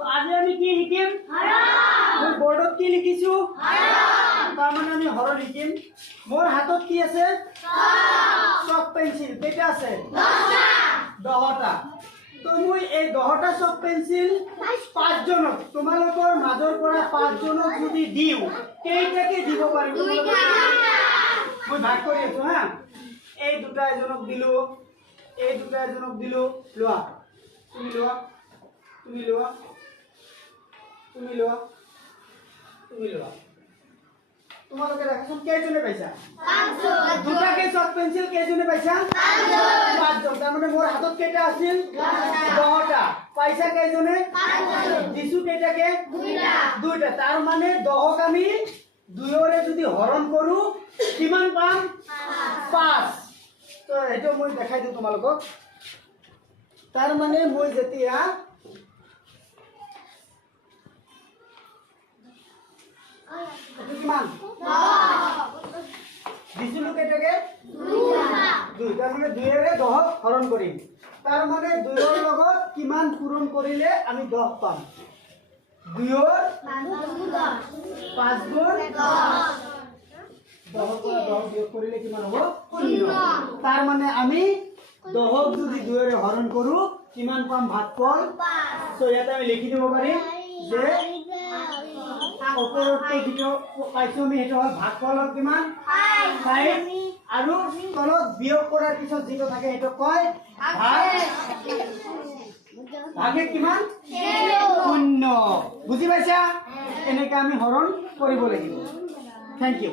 তো আজি আমি কি লিখিম মই বোর্ডত কি লিখিছো তার মানে আমি হর লিখিম মোর হাতত কি আছে চক পেন্সিল কেটা আছে 10টা তো মই এই 10টা চক পেন্সিল 5 জনক তোমালোকৰ মাজৰ পৰা 5 জনক যদি দিও কেইটাকে দিব পাৰিব মই ভাগ কৰি আছো হা এই দুটা এজনক দিলো এই দুটা এজনক দিলো লোৱা তুমি লোৱা তুমি লোৱা তুমি লোৱা তুমি লোৱা তোমালোকে রাখছুন কেইজনে পাইছা 5 জন দুটাকে চক পেন্সিল কেইজনে পাইছা 5 জন 5 জন তার মানে মোর হাতত কেটা আছিল 10টা পাইছা কেইজনে 5 জন দিছু কেটাকে দুইটা তার মানে 10ক আমি 2ৰে যদি হৰণ কৰো কিমান পাম 5 তো এটো মই দেখাই দিও তোমালোকক তাৰ মানে মই যেতিয়া কিমান দিছিলো কেটাকে 2 তাৰ মানে 2ৰে 10ক হৰণ কৰিম তাৰ মানে 2ৰ লগত কিমান পূৰণ কৰিলে আমি 10 পাম 2ৰ 5 গুণ 10 বিয়োগ কৰিলে কিমান হ'ব 0 তাৰ মানে আমি 10ক যদি 2ৰে হৰণ কৰো কিমান পাম ভাগফল 5 তো ইয়াতে আমি লিখি দিব পাৰিম যে ওপৰতে যেটো পাইছো আমি হেটো হল ভাগফল হল কিমান 5 আৰু তলত বিয়োগ কৰাৰ পিছত যেটো থাকে হেটো কয় ভাগে কিমান 0 বুজি পাইছা এনেকৈ আমি হৰণ কৰিব লাগিব থ্যাংক ইউ